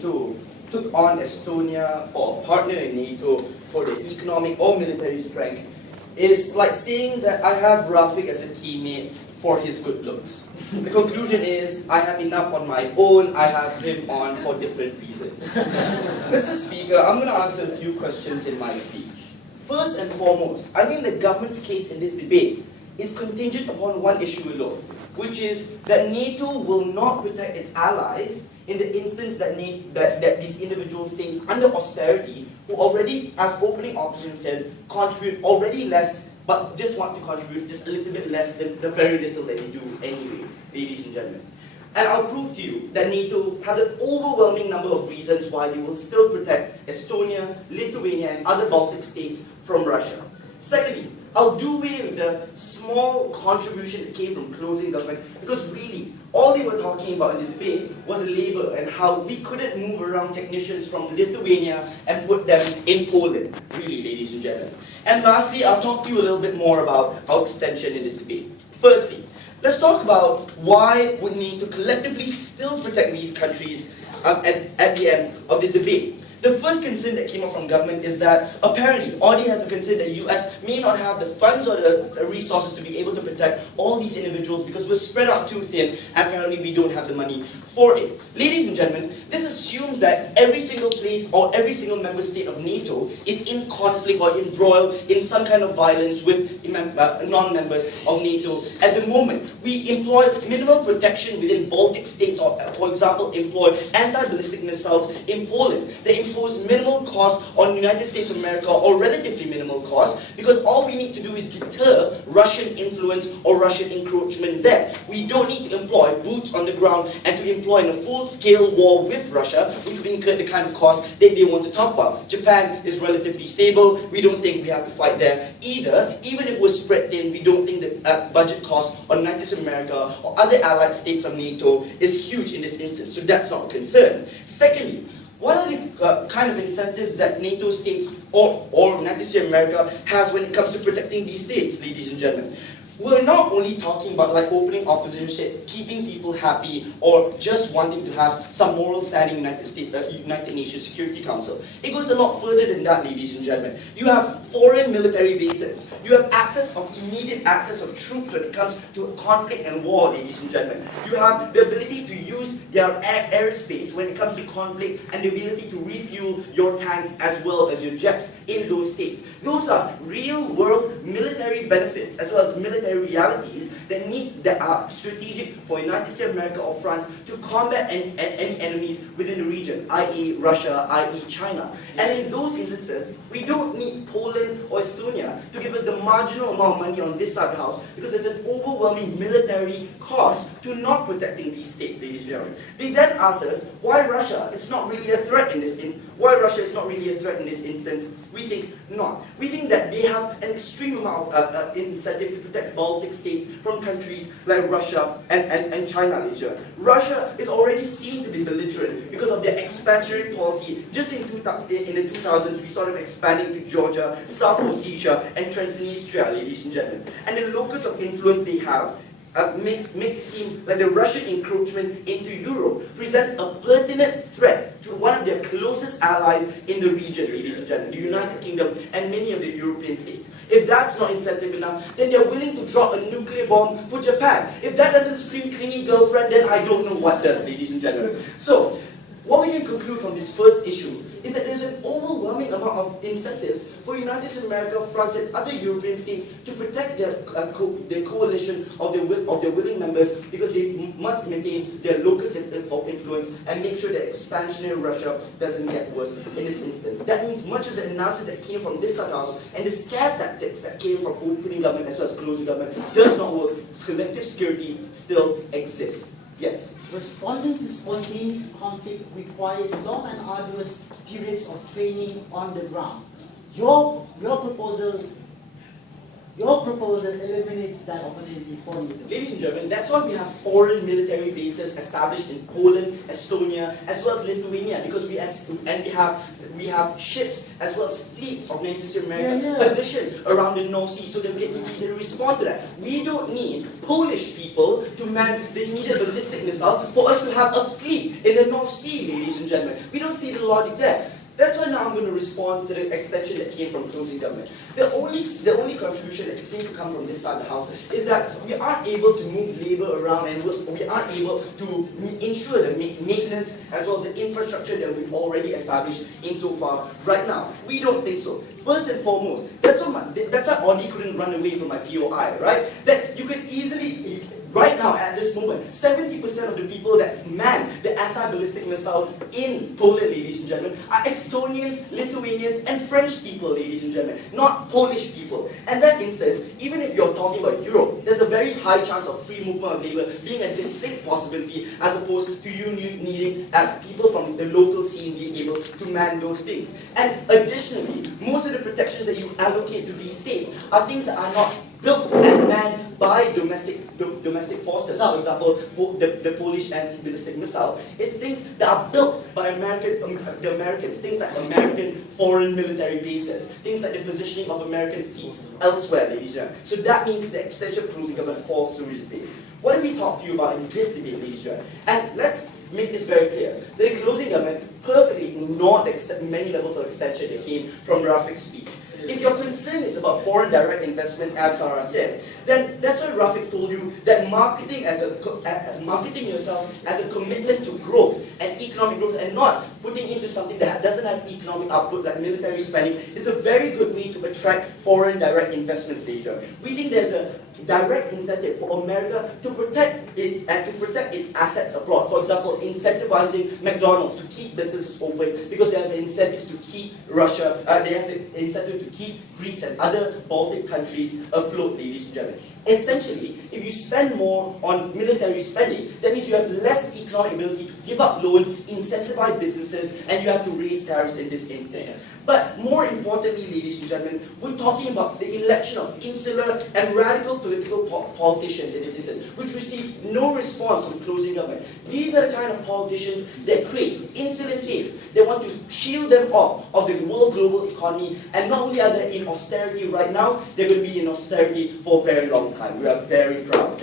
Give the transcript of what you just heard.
NATO took on Estonia for a partner in NATO for their economic or military strength is like saying that I have Rafik as a teammate for his good looks. The conclusion is, I have enough on my own, I have him on for different reasons. Mr. Speaker, I'm going to answer a few questions in my speech. First and foremost, I think the government's case in this debate is contingent upon one issue alone, which is that NATO will not protect its allies in the instance that, that these individual states under austerity, who already, as opening opposition said, contribute already less, but just want to contribute just a little bit less than the very little that they do anyway, ladies and gentlemen. And I'll prove to you that NATO has an overwhelming number of reasons why they will still protect Estonia, Lithuania, and other Baltic states from Russia. Secondly, I'll do away with the small contribution that came from closing government, because really, all they were talking about in this debate was labor and how we couldn't move around technicians from Lithuania and put them in Poland, really, ladies and gentlemen. And lastly, I'll talk to you a little bit more about our extension in this debate. Firstly, let's talk about why we need to collectively still protect these countries at the end of this debate. The first concern that came up from government is that apparently Audi has a concern that the US may not have the funds or the resources to be able to protect all these individuals because we're spread out too thin and apparently we don't have the money for it. Ladies and gentlemen, this assumes that every single place or every single member state of NATO is in conflict or embroiled in some kind of violence with non-members of NATO. At the moment, we employ minimal protection within Baltic states, or for example, employ anti-ballistic missiles in Poland. They impose minimal cost on the United States of America, or relatively minimal cost, because all we need to do is deter Russian influence or Russian encroachment there. We don't need to employ boots on the ground and to employ in a full-scale war with Russia, which would incur the kind of cost that they want to talk about. Japan is relatively stable. We don't think we have to fight there either. Even if we're spread thin, we don't think the budget cost on the United States of America or other allied states of NATO is huge in this instance, so that's not a concern. Secondly, what are the kind of incentives that NATO states or United States of America has when it comes to protecting these states, ladies and gentlemen? We're not only talking about, like opening opposition, keeping people happy, or just wanting to have some moral standing in the United Nations Security Council. It goes a lot further than that, ladies and gentlemen. You have foreign military bases. You have immediate access of troops when it comes to conflict and war, ladies and gentlemen. You have the ability to use their airspace when it comes to conflict, and the ability to refuel your tanks as well as your jets in those states. Those are real-world military benefits as well as military realities that are strategic for United States of America or France to combat any enemies within the region, i.e. Russia, i.e. China. And in those instances, we don't need Poland or Estonia to give us the marginal amount of money on this side of the house, because there's an overwhelming military cost to not protecting these states, ladies and gentlemen. They then ask us why Russia is not really a threat in this instance. We think not. We think that they have an extreme amount of incentive to protect Baltic states from countries like Russia and China, Asia. Russia is already seen to be belligerent because of their expansionary policy. Just in the 2000s, we saw them expanding to Georgia, South Ossetia, and Transnistria, ladies and gentlemen. And the locus of influence they have makes it seem like the Russian encroachment into Europe presents a pertinent threat to one of their closest allies in the region, ladies and gentlemen, the United Kingdom and many of the European states. If that's not incentive enough, then they're willing to drop a nuclear bomb for Japan. If that doesn't scream clingy girlfriend, then I don't know what does, ladies and gentlemen. So, what we can conclude from this first issue is that there's an overwhelming amount of incentives for United States of America, France, and other European states to protect their coalition of their willing members, because they must maintain their locus of influence and make sure that expansionary Russia doesn't get worse in this instance. That means much of the analysis that came from this house and the scare tactics that came from opening government as well as closing government does not work. Collective security still exists. Yes. Responding to spontaneous conflict requires long and arduous periods of training on the ground. Your proposal your proposal eliminates that opportunity for NATO. Ladies and gentlemen, that's why we have foreign military bases established in Poland, Estonia, as well as Lithuania, because we have ships as well as fleets of NATO America positioned around the North Sea so that we can immediately respond to that. We don't need Polish people to man the immediate ballistic missile for us to have a fleet in the North Sea, ladies and gentlemen. We don't see the logic there. That's why now I'm going to respond to the extension that came from closing government. The only contribution that seems to come from this side of the house is that we aren't able to move labor around and we aren't able to ensure the maintenance as well as the infrastructure that we've already established insofar right now. We don't think so. First and foremost, that's why Audi couldn't run away from my POI, right? That you could easily, right now at this moment, 70% of the people that man the anti-ballistic missiles in Poland, ladies and gentlemen, are Estonians, Lithuanians, and French people, ladies and gentlemen, not Polish people. And that instance, even if you're talking about Europe, there's a very high chance of free movement of labor being a distinct possibility as opposed to you needing people from the local scene being able to man those things. And additionally, most of the protections that you allocate to these states are things that are not built and manned by domestic forces. For example, the Polish anti-ballistic missile. It's things that are built by the Americans, things like American foreign military bases, things like the positioning of American fleets elsewhere, ladies and gentlemen. So that means the extension of closing government falls through this debate. What did we talk to you about in this debate, ladies and gentlemen? And let's make this very clear. The closing government perfectly ignored many levels of extension that came from Rafik's speech. If your concern is about foreign direct investment, as Sarah said, then that's why Rafik told you that marketing yourself as a commitment to growth and economic growth and not putting into something that doesn't have economic output like military spending is a very good way to attract foreign direct investments later. We think there's a direct incentive for America to protect its assets abroad. For example, incentivizing McDonald's to keep businesses open because they have the incentive to keep Russia, they have the incentive to keep Greece and other Baltic countries afloat, ladies and gentlemen. Essentially, if you spend more on military spending, that means you have less economic ability to give up loans, incentivize businesses, and you have to raise tariffs in this instance. But more importantly, ladies and gentlemen, we're talking about the election of insular and radical political politicians in this instance, which receive no response from closing government. These are the kind of politicians that create insular states. They want to shield them off of the world global economy, and not only are they in austerity right now, they're going to be in austerity for a very long time. We are very proud.